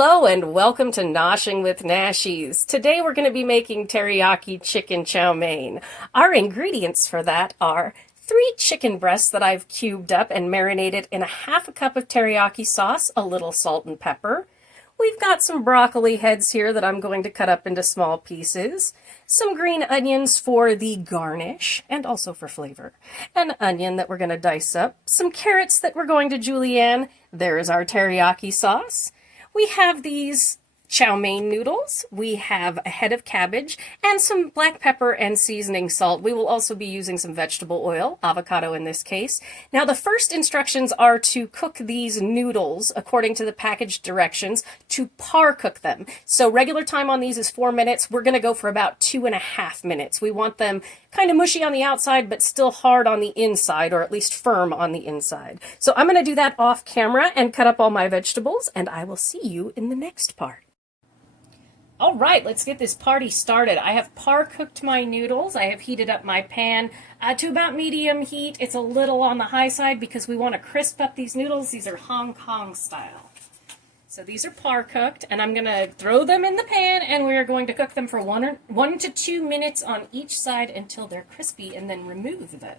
Hello and welcome to Noshing with Nashies. Today we're going to be making teriyaki chicken chow mein. Our ingredients for that are 3 chicken breasts that I've cubed up and marinated in a half a cup of teriyaki sauce, a little salt and pepper. We've got some broccoli heads here that I'm going to cut up into small pieces, some green onions for the garnish and also for flavor, an onion that we're going to dice up, some carrots that we're going to julienne. There is our teriyaki sauce. We have these chow mein noodles, we have a head of cabbage, and some black pepper and seasoning salt. We will also be using some vegetable oil, avocado in this case. Now the first instructions are to cook these noodles according to the package directions, to par cook them. So regular time on these is 4 minutes. We're going to go for about 2.5 minutes. We want them kind of mushy on the outside, but still hard on the inside, or at least firm on the inside. So I'm going to do that off camera and cut up all my vegetables, and I will see you in the next part. All right, let's get this party started. I have par cooked my noodles. I have heated up my pan to about medium heat. It's a little on the high side because we want to crisp up these noodles. These are Hong Kong style. So these are par cooked, and I'm going to throw them in the pan, and we're going to cook them for 1 to 2 minutes on each side until they're crispy, and then remove them.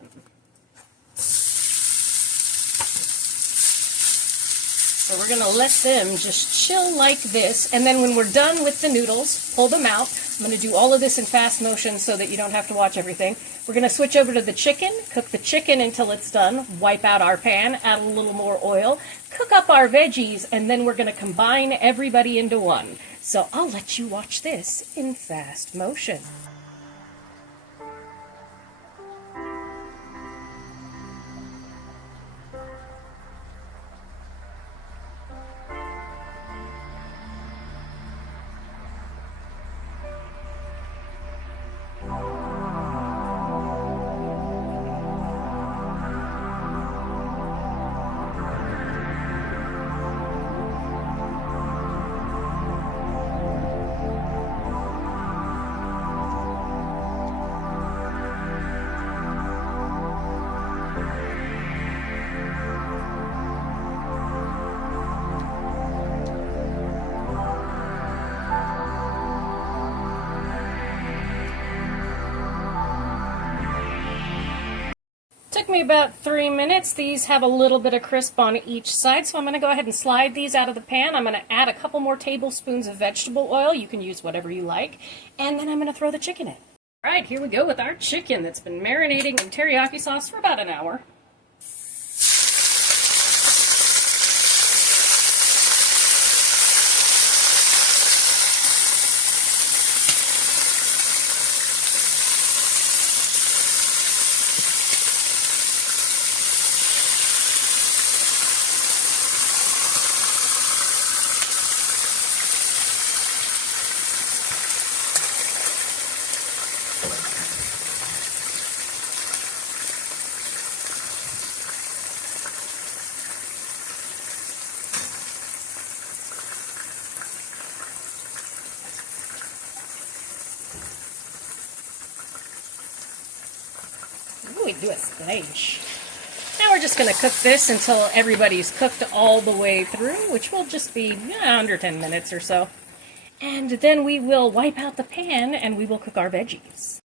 So we're going to let them just chill like this, and then when we're done with the noodles, pull them out. I'm going to do all of this in fast motion so that you don't have to watch everything. We're going to switch over to the chicken, cook the chicken until it's done, wipe out our pan, add a little more oil, cook up our veggies, and then we're going to combine everybody into one. So I'll let you watch this in fast motion. Took me about 3 minutes. These have a little bit of crisp on each side, so I'm going to go ahead and slide these out of the pan. I'm going to add a couple more tablespoons of vegetable oil. You can use whatever you like. And then I'm going to throw the chicken in. All right, here we go with our chicken that's been marinating in teriyaki sauce for about an hour. We do a splash. Now we're just going to cook this until everybody's cooked all the way through, which will just be under 10 minutes or so. And then we will wipe out the pan and we will cook our veggies.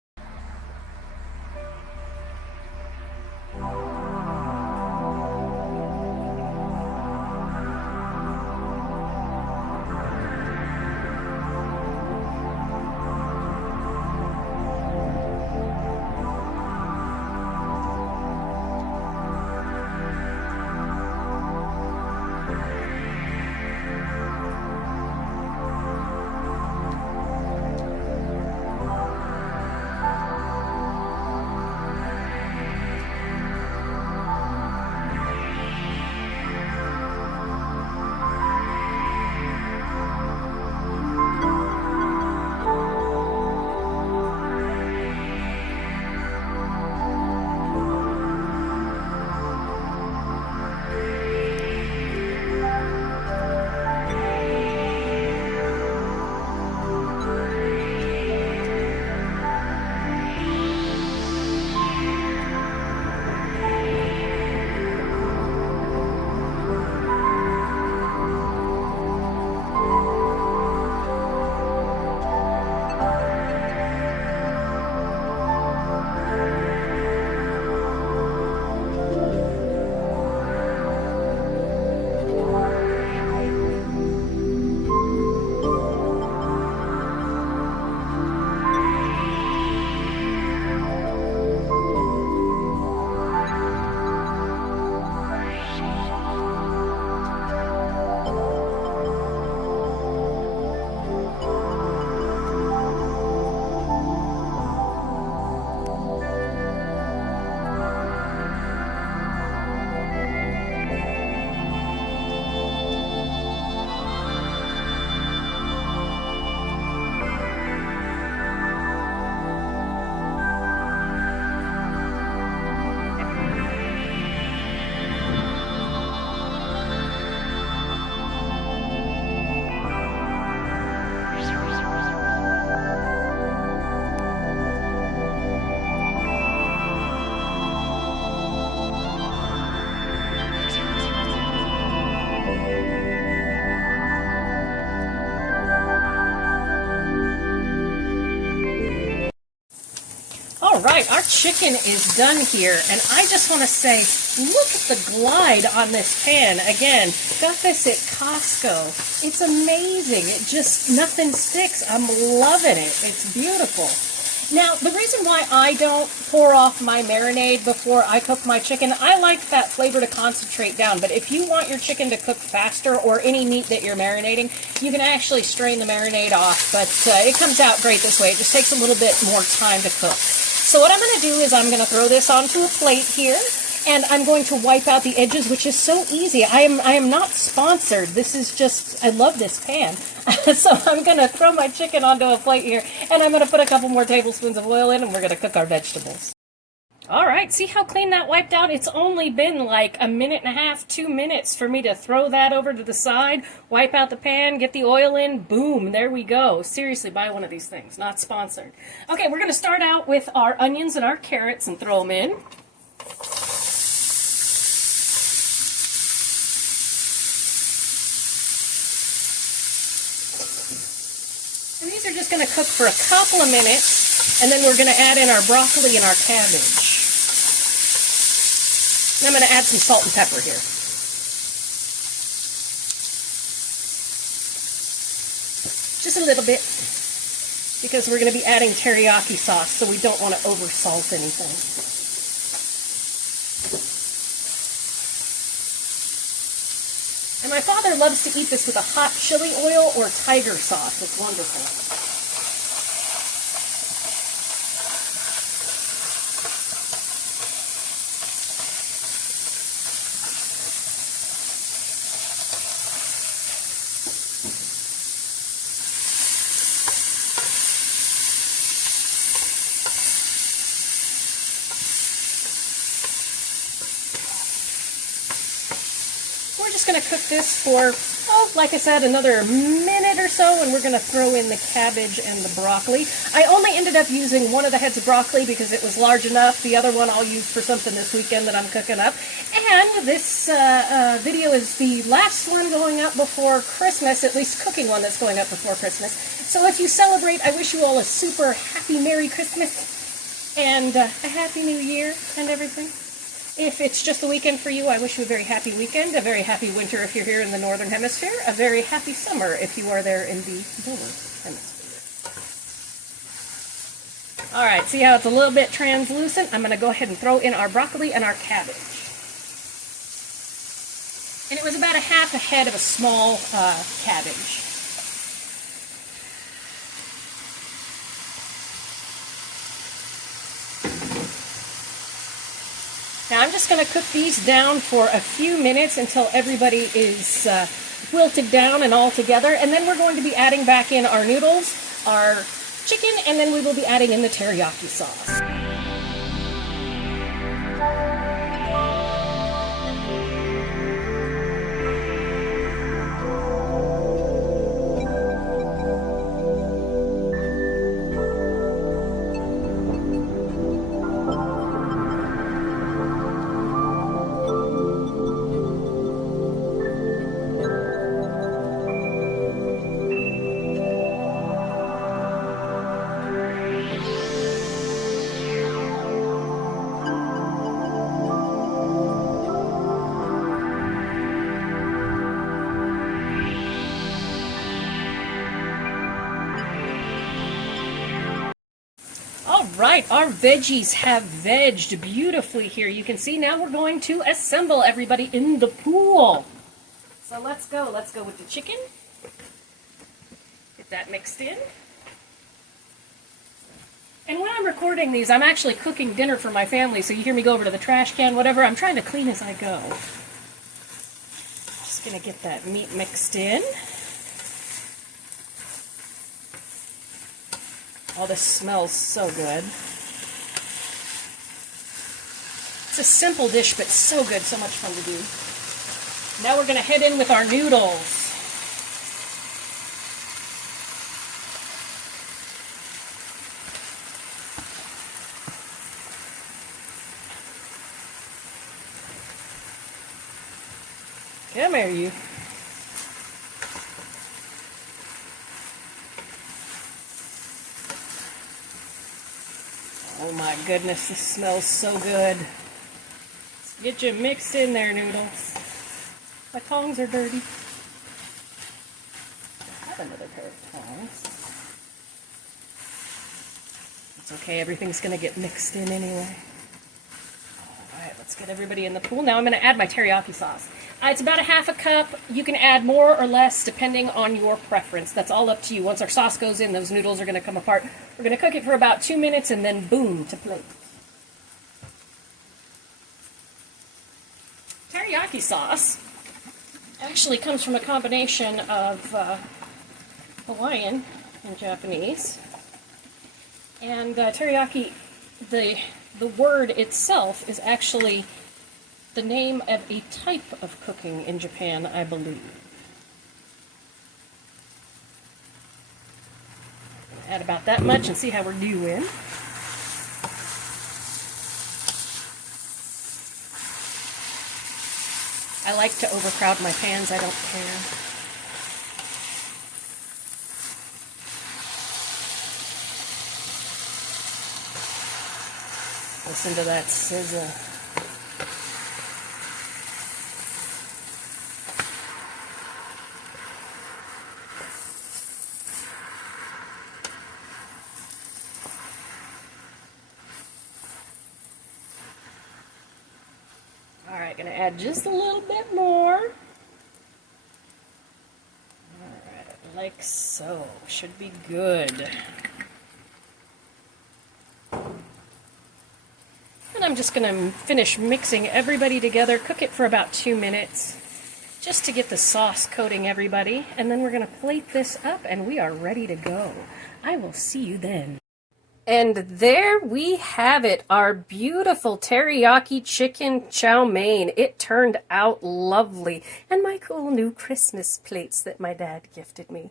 All right, our chicken is done here, and I just want to say, look at the glide on this pan. Again, got this at Costco. It's amazing. It just, nothing sticks. I'm loving it. It's beautiful. Now, the reason why I don't pour off my marinade before I cook my chicken, I like that flavor to concentrate down, but if you want your chicken to cook faster, or any meat that you're marinating, you can actually strain the marinade off, but it comes out great this way. It just takes a little bit more time to cook. So what I'm going to do is I'm going to throw this onto a plate here, and I'm going to wipe out the edges, which is so easy. I am not sponsored. This is just, I love this pan. So I'm going to throw my chicken onto a plate here, and I'm going to put a couple more tablespoons of oil in, and we're going to cook our vegetables. All right, see how clean that wiped out? It's only been like a minute and a half, 2 minutes for me to throw that over to the side, wipe out the pan, get the oil in, boom, there we go. Seriously, buy one of these things, not sponsored. Okay, we're going to start out with our onions and our carrots and throw them in. And these are just going to cook for a couple of minutes, and then we're going to add in our broccoli and our cabbage. And I'm going to add some salt and pepper here. Just a little bit, because we're going to be adding teriyaki sauce, so we don't want to over-salt anything. And my father loves to eat this with a hot chili oil or tiger sauce. It's wonderful. We're just going to cook this for, like I said, another minute or so, and we're going to throw in the cabbage and the broccoli. I only ended up using one of the heads of broccoli because it was large enough. The other one I'll use for something this weekend that I'm cooking up. And this video is the last one going up before Christmas, at least cooking one that's going up before Christmas. So if you celebrate, I wish you all a super happy Merry Christmas and a Happy New Year and everything. If it's just the weekend for you, I wish you a very happy weekend, a very happy winter if you're here in the Northern Hemisphere, a very happy summer if you are there in the Northern Hemisphere. All right, see how it's a little bit translucent? I'm going to go ahead and throw in our broccoli and our cabbage. And it was about a half a head of a small cabbage. Now I'm just going to cook these down for a few minutes until everybody is wilted down and all together, and then we're going to be adding back in our noodles, our chicken, and then we will be adding in the teriyaki sauce. Right, our veggies have vegged beautifully here. You can see now we're going to assemble everybody in the pool. So let's go. Let's go with the chicken. Get that mixed in. And when I'm recording these, I'm actually cooking dinner for my family, so you hear me go over to the trash can, whatever. I'm trying to clean as I go. Just going to get that meat mixed in. Oh, this smells so good. It's a simple dish, but so good, so much fun to do. Now we're going to head in with our noodles. Come here, you. Oh my goodness, this smells so good. Let's get you mixed in there, Noodles. My tongs are dirty. I have another pair of tongs. It's okay, everything's gonna get mixed in anyway. Alright, let's get everybody in the pool. Now I'm gonna add my teriyaki sauce. It's about a half a cup. You can add more or less depending on your preference. That's all up to you. Once our sauce goes in, those noodles are gonna come apart. We're gonna cook it for about 2 minutes and then boom, to plate. Teriyaki sauce actually comes from a combination of Hawaiian and Japanese. And teriyaki, the word itself is actually the name of a type of cooking in Japan, I believe. Add about that much and see how we're doing. I like to overcrowd my pans, I don't care. Listen to that sizzle. Alright, gonna add just a little bit more. Alright, like so. Should be good. And I'm just gonna finish mixing everybody together, cook it for about 2 minutes, just to get the sauce coating everybody, and then we're gonna plate this up and we are ready to go. I will see you then. And there we have it, our beautiful teriyaki chicken chow mein. It turned out lovely. And my cool new Christmas plates that my dad gifted me.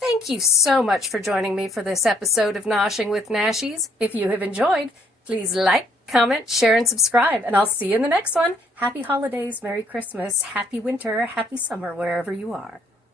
Thank you so much for joining me for this episode of Noshing with Nashies. If you have enjoyed, please like, comment, share, and subscribe. And I'll see you in the next one. Happy holidays, Merry Christmas, Happy Winter, Happy Summer, wherever you are.